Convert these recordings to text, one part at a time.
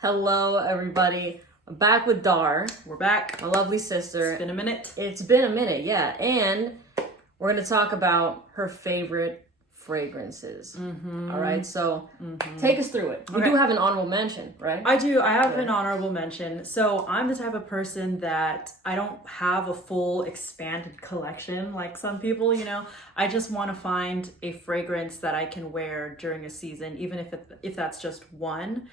Hello, everybody. I'm back with Dar, We're back. my lovely sister. It's been a minute. It's been a minute, yeah. And we're going to talk about her favorite fragrances. All right, so take us through it. You Okay. do have an honorable mention, right? I do. I have an honorable mention. So I'm the type of person that I don't have a full expanded collection like some people, I just want to find a fragrance that I can wear during a season, even if that's just one.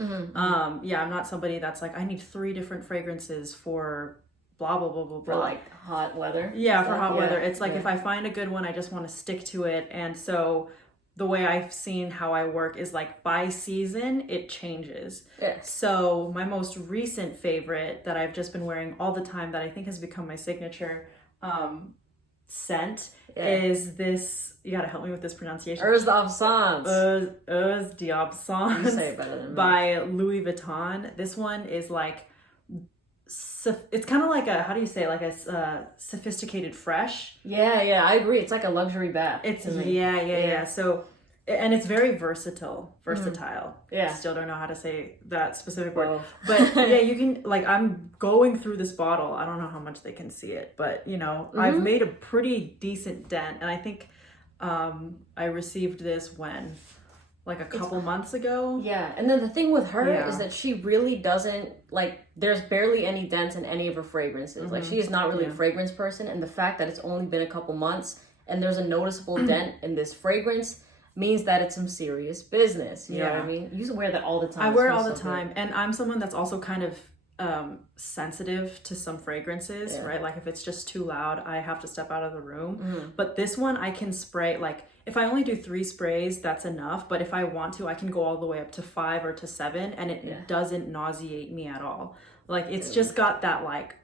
Yeah, I'm not somebody that's like, I need 3 different fragrances for blah, blah, blah, blah, blah. For like hot weather. Yeah, for stuff? hot weather. Yeah, It's like yeah. if I find a good one, I just want to stick to it. And so the way I've seen how I work is like by season, it changes. Yes. So my most recent favorite that I've just been wearing all the time that I think has become my signature scent is this, you gotta help me with this pronunciation. Herbs d'Absence. Eaux You d'Absence say it better than me. by Louis Vuitton. This one is like, it's kind of like a, how do you say, like a sophisticated fresh. Yeah, I agree. It's like a luxury bath. It's to me. yeah. So, and it's very versatile. Yeah. Still don't know how to say that specific word, Well. but yeah, you can, like, I'm going through this bottle. I don't know how much they can see it, but I've made a pretty decent dent, and I think I received this when, like, a couple months ago. Yeah, and then the thing with her Yeah. is that she really doesn't, like, there's barely any dents in any of her fragrances. Like, she is not really a fragrance person, and the fact that it's only been a couple months and there's a noticeable dent in this fragrance means that it's some serious business. You know what I mean? You wear that all the time. I It wear it smells all the so time, and I'm someone that's also kind of sensitive to some fragrances, right? Like if it's just too loud, I have to step out of the room. But this one I can spray, like if I only do 3 sprays, that's enough. But if I want to, I can go all the way up to 5 or to 7, and it doesn't nauseate me at all. Like it's just got that like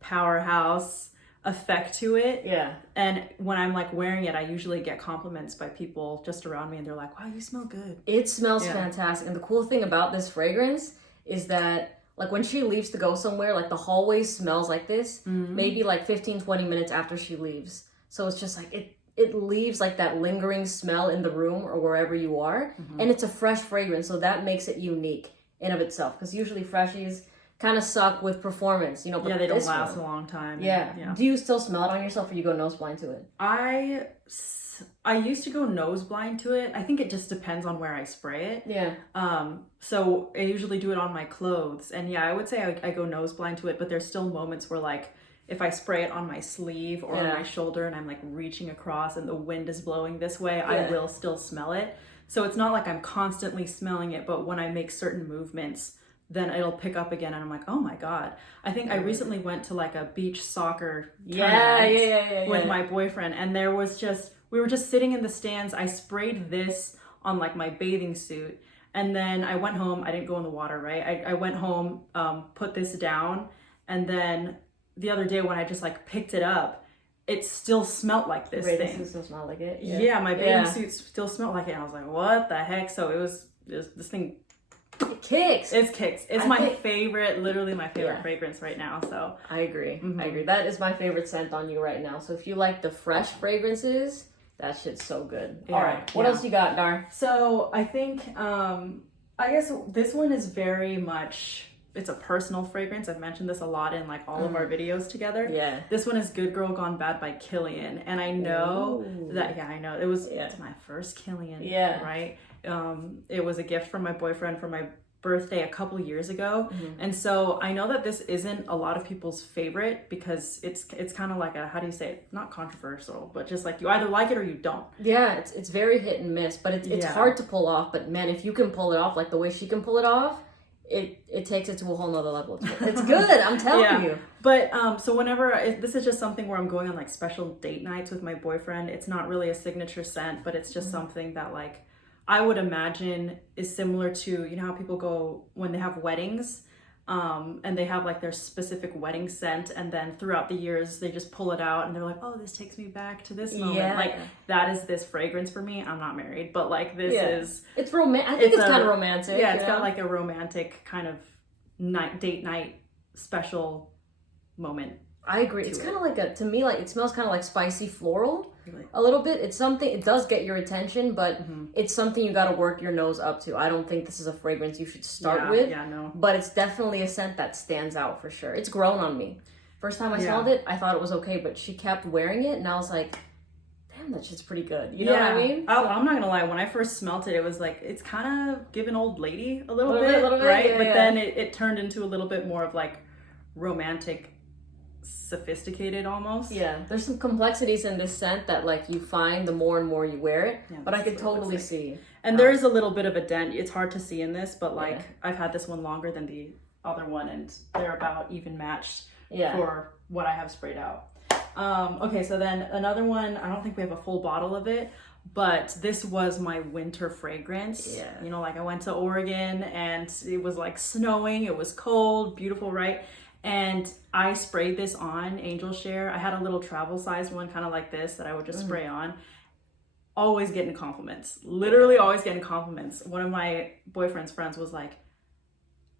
powerhouse effect to it. Yeah. And when I'm like wearing it, I usually get compliments by people just around me, and they're like, wow, you smell good. It smells fantastic. And the cool thing about this fragrance is that, like, when she leaves to go somewhere, like, the hallway smells like this, maybe like 15-20 minutes after she leaves. So it's just like, it leaves like that lingering smell in the room or wherever you are. And it's a fresh fragrance, so that makes it unique in of itself. Because usually freshies kind of suck with performance, but Yeah, they don't this last one, a long time. Yeah. Do you still smell it on yourself, or you go nose blind to it? I used to go nose blind to it. I think it just depends on where I spray it. Yeah. So I usually do it on my clothes, and yeah, I would say I go nose blind to it, but there's still moments where, like, if I spray it on my sleeve or on my shoulder and I'm like reaching across and the wind is blowing this way, I will still smell it. So it's not like I'm constantly smelling it, but when I make certain movements, then it'll pick up again, and I'm like, oh my God. I think I recently went to like a beach soccer tournament with my boyfriend, and we were just sitting in the stands. I sprayed this on like my bathing suit, and then I went home. I didn't go in the water, right? I went home, put this down, and then the other day when I just like picked it up, it still smelled like this thing. Does still smell like it? Yeah, my bathing suit still smelled like it. And I was like, what the heck? So it was this thing. It kicks. It's kicks. It's literally my favorite fragrance right now. So I agree. I agree. That is my favorite scent on you right now. So if you like the fresh fragrances, that shit's so good. All right. What else you got, Dar? So I think, I guess this one is very much, it's a personal fragrance. I've mentioned this a lot in like all of our videos together. Yeah. This one is Good Girl Gone Bad by Kilian. And I know I know it's my first Kilian. Yeah. Right. It was a gift from my boyfriend for my birthday a couple years ago. And so I know that this isn't a lot of people's favorite because it's kind of like a, how do you say it? Not controversial, but just like you either like it or you don't. Yeah, it's very hit and miss, but it's hard to pull off. But man, if you can pull it off like the way she can pull it off, it takes it to a whole nother level. It's good. I'm telling you. But so this is just something where I'm going on like special date nights with my boyfriend. It's not really a signature scent, but it's just something that, like, I would imagine is similar to, how people go when they have weddings, and they have like their specific wedding scent, and then throughout the years they just pull it out and they're like, oh, this takes me back to this moment. Yeah. Like, that is this fragrance for me. I'm not married, but like this is, it's romantic. I think it's kind of romantic. Yeah, it's got like a romantic kind of date night special moment I agree. It's kind of like to me, like it smells kind of like spicy floral Really? a little bit. It's something, it does get your attention, but it's something you got to work your nose up to. I don't think this is a fragrance you should start with. Yeah, no. But it's definitely a scent that stands out for sure. It's grown on me. First time I smelled it, I thought it was okay, but she kept wearing it and I was like, damn, that shit's pretty good. You know what I mean? I'm not gonna lie. When I first smelt it, it was like, it's kind of giving old lady a little bit, little bit, right? yeah, but yeah. then it turned into a little bit more of like romantic, sophisticated almost. Yeah, there's some complexities in this scent that like you find the more and more you wear it, but I could totally see. And there is a little bit of a dent. It's hard to see in this, but like Yeah. I've had this one longer than the other one, and they're about even matched Yeah. for what I have sprayed out. Okay, so then another one, I don't think we have a full bottle of it, but this was my winter fragrance. Yeah. You know, like I went to Oregon and it was like snowing, it was cold, beautiful, right? And I sprayed this on Angel Share. I had a little travel size one kind of like this that I would just spray on. Always getting compliments. Literally always getting compliments. One of my boyfriend's friends was like,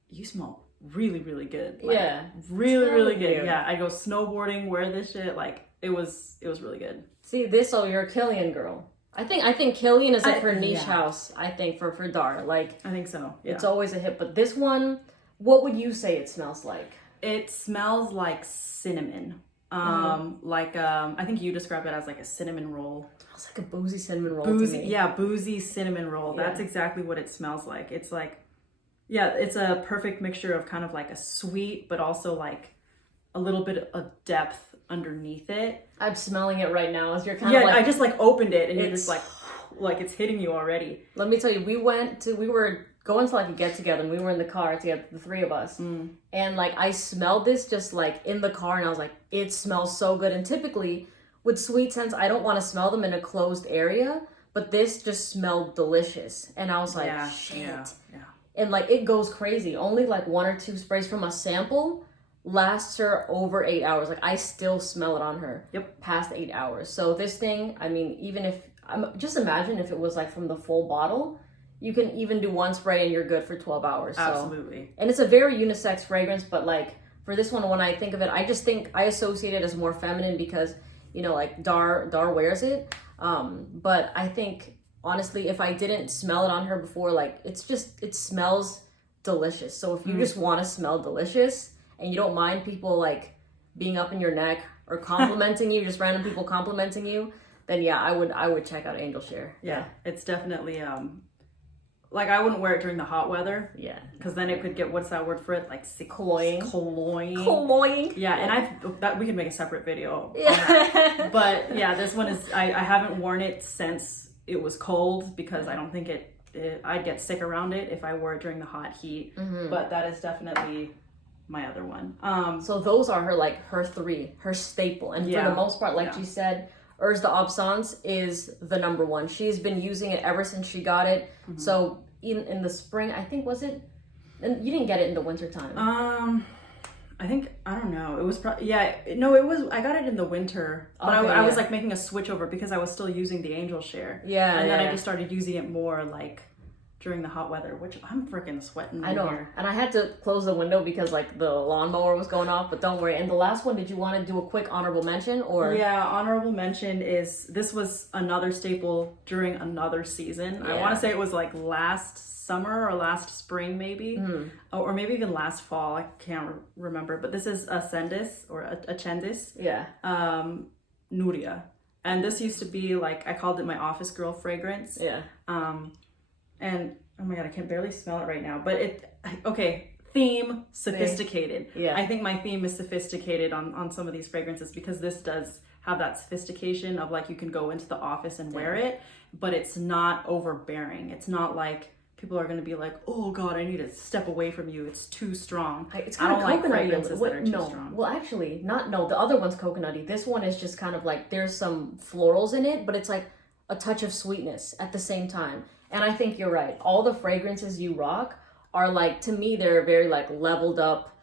you smell really, really good. Like, Yeah. really, really good. you. Yeah, I go snowboarding, wear this shit. Like it was really good. See, this, oh, you're a Killian girl. I think Killian is like her niche yeah. house, I think, for Dar. Like, I think so. Yeah. it's always a hit. But this one, what would you say it smells like? It smells like cinnamon. I think you described it as like a cinnamon roll. It smells like a boozy cinnamon roll Boozy, to me. yeah, boozy cinnamon roll. Yeah. That's exactly what it smells like. It's like, yeah, it's a perfect mixture of kind of like a sweet, but also like a little bit of depth underneath it. I'm smelling it right now as you're kind Yeah, of like... I just like opened it and you're It's- just like it's hitting you already. Let me tell you, we were going to like a get together and we were in the car together, the three of us. And like I smelled this just like in the car and I was like, it smells so good. And typically with sweet scents, I don't want to smell them in a closed area, but this just smelled delicious. And I was like, shit. Yeah. And like it goes crazy. Only like 1 or 2 sprays from a sample lasts her over 8 hours. Like I still smell it on her. Yep. Past 8 hours. So this thing, I mean, even if just imagine if it was like from the full bottle, you can even do 1 spray and you're good for 12 hours. So. Absolutely. And it's a very unisex fragrance, but like for this one, when I think of it, I just think I associate it as more feminine because, you know, like Dar wears it. But I think honestly, if I didn't smell it on her before, like it smells delicious. So if you just want to smell delicious and you don't mind people like being up in your neck or complimenting you, just random people complimenting you, then yeah, I would check out Angel Share. Yeah, it's definitely like I wouldn't wear it during the hot weather. Yeah. Because then it could get, what's that word for it? Like Cloying. cloying. Yeah, and we could make a separate video. Yeah. But yeah, this one is, I haven't worn it since it was cold because I don't think I'd get sick around it if I wore it during the hot heat. But that is definitely my other one. So those are her 3, her staple. And for the most part, like you said, Urs de Absence is the number 1. She's been using it ever since she got it. So in the spring, I think, was it? And you didn't get it in the winter time. I think, I don't know. It was probably, I got it in the winter. But I was like making a switch over because I was still using the Angel Share. Yeah. And then I just started using it more like during the hot weather, which I'm freaking sweating. I know. Here. And I had to close the window because like the lawnmower was going off, but don't worry. And the last one, did you want to do a quick honorable mention or? Yeah, honorable mention is, this was another staple during another season. I want to say it was like last summer or last spring maybe, or maybe even last fall. I can't remember, but this is Ascendis or Achendis. Yeah. Nuria. And this used to be like, I called it my office girl fragrance. Yeah. And oh my god, I can barely smell it right now. But theme sophisticated. Yeah. I think my theme is sophisticated on some of these fragrances because this does have that sophistication of like you can go into the office and wear it, but it's not overbearing. It's not like people are going to be like, oh god, I need to step away from you. It's too strong. It's I kind don't of like coconutty. fragrances that are too strong. Well, actually, the other one's coconutty. This one is just kind of like there's some florals in it, but it's like a touch of sweetness at the same time. And I think you're right. All the fragrances you rock are like, to me, they're very like leveled up,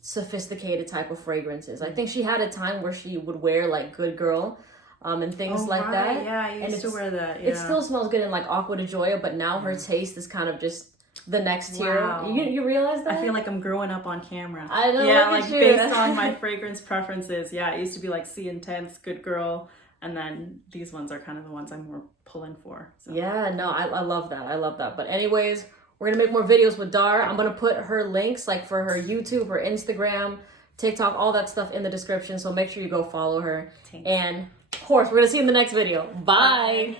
sophisticated type of fragrances. I think she had a time where she would wear like Good Girl, and things like that. Yeah, I used to wear that. Yeah. It still smells good in like Aqua de Joya, but now her taste is kind of just the next tier. Wow. You realize that? I feel like I'm growing up on camera. I know, Yeah, look like at you. based on my fragrance preferences. Yeah, it used to be like C Intense, Good Girl, and then these ones are kind of the ones I'm more pulling for. So. Yeah, no, I love that. I love that. But anyways, we're gonna make more videos with Dar. I'm gonna put her links like for her YouTube, her Instagram, TikTok, all that stuff in the description. So make sure you go follow her. Thanks. And of course, we're gonna see you in the next video. Bye.